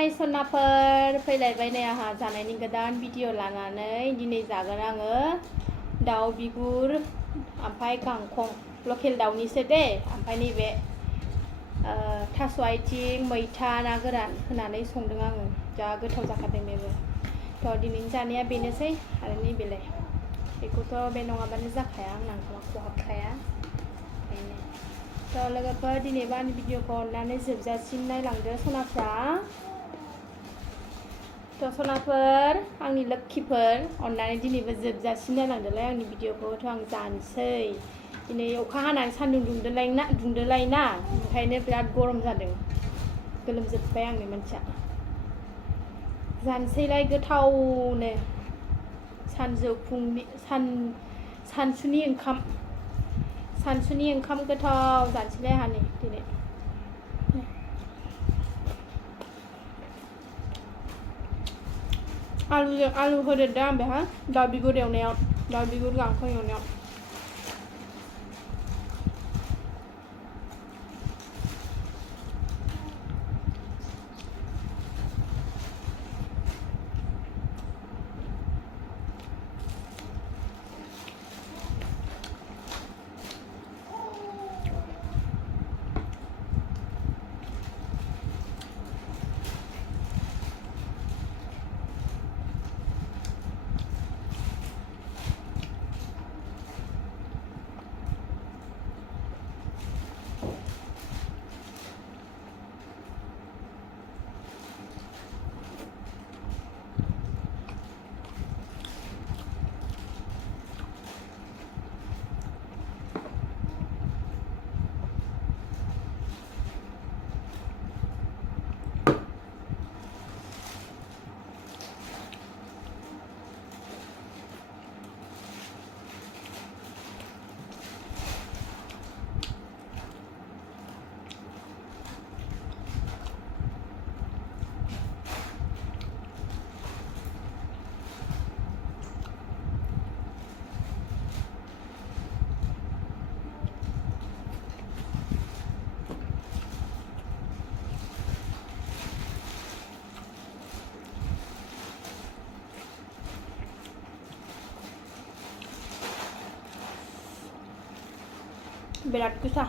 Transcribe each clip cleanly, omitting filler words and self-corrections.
हाय सनाफोर फैलायबाय नै आंहा जानायनि गोदान भिडिअ लानानै दिनै जागोन आङो दाउ बिगुर ओमफ्राय गांखं लकेल दाउनिसो दे ओमफ्राय नैबे थास' आथिं मैथा ना गोरान होनानै संदों आङो जा गोथाव जाखादों बेबो थ' दिनैनि जानाया बेनोसै आरो नैबेलाय बेखौथ' बे नङाबानो जाखाया आंना ओंखामा खहाबखाया बेनो थ' लोगोफोर दिनैबो आंनि भिडिअखौ अननानै जोबजासिम नायलांदो सनाफ्रा थ' सनाफोर आंनि लोक्षिफोर अननानै दिनैबो जोबजासिम नायलांदोलाय आंनि भिडिअखौथ' आं जानोसै दिनै अखा हानानै सान्दुं दुंदोलाय ना ओंखायनो बिराद गरम जादों गोलोमजोब्बाय आंनि मानसिया जानोसैलाय गोथावनो सानसुनि ओंखाम गोथाव जानोसैलाय आंहा नै दिनै आलु होदेरदों आं बेहा दाउ बिगुर एवनायाव दाउ बिगुर गांखं एवनायाव बिराद गोसा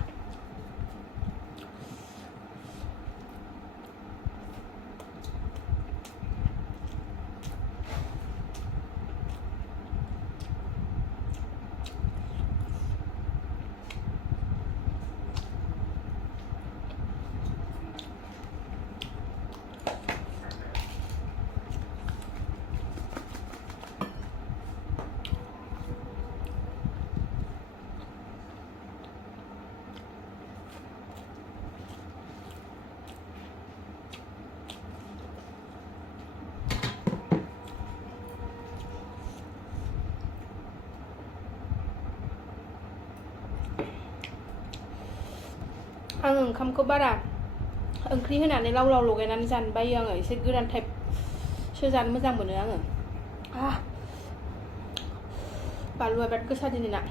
आं ओंखामखौ बारा ओंख्रि होनानै लाव लाव लगायनानै जानो बायो आङो एसे गोरान टाइपसो जानो मोजां मोनो आङो बानलुआ बिराद गोसा दिनैना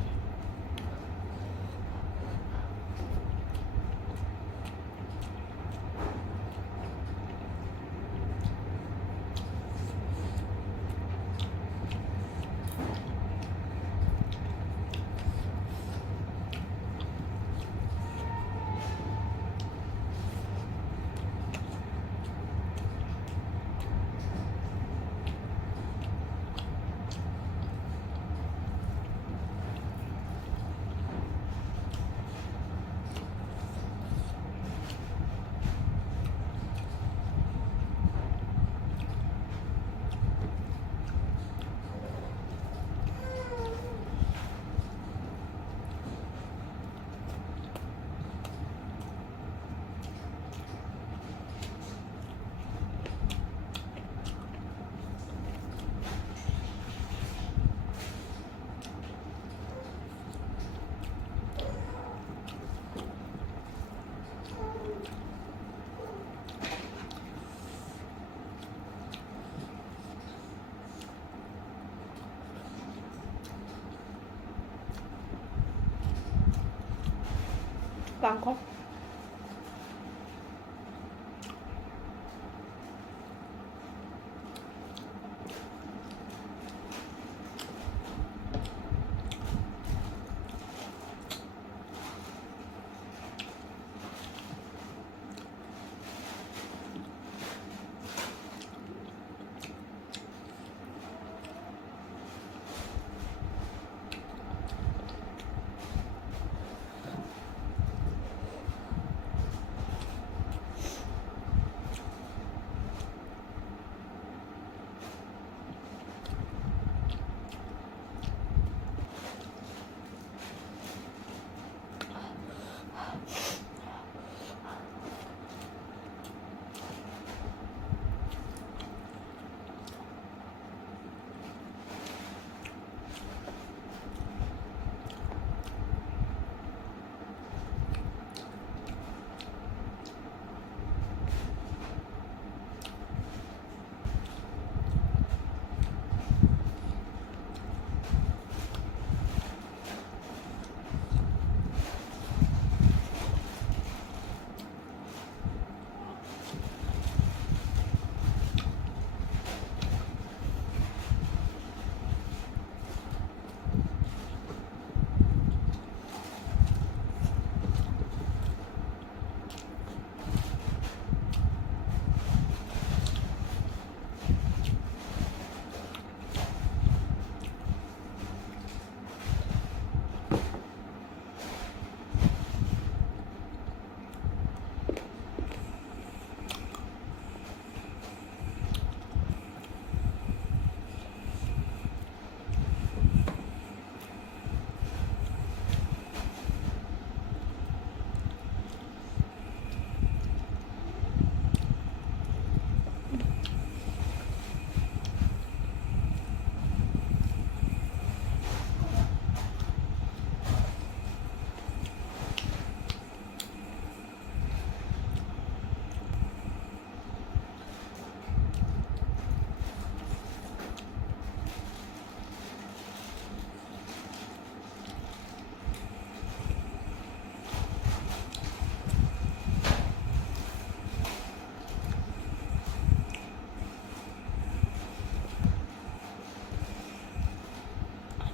गांखं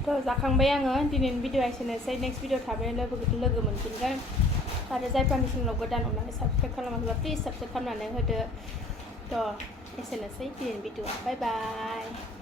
थ' जाखांबाय आङो दिनैनि भिडिअ एसेनोसै नेक्स्ट भिडिअ थाबैनो लोगो मोनफिनगोन आरो जायफोरनि चेनेलाव गोदान अननानै साबस्क्राइब खालामाखैबा प्लिज साबस्क्राइब खालामनानै होदो थ' एसेनोसै दिनैनि भिडिअ बाय बाय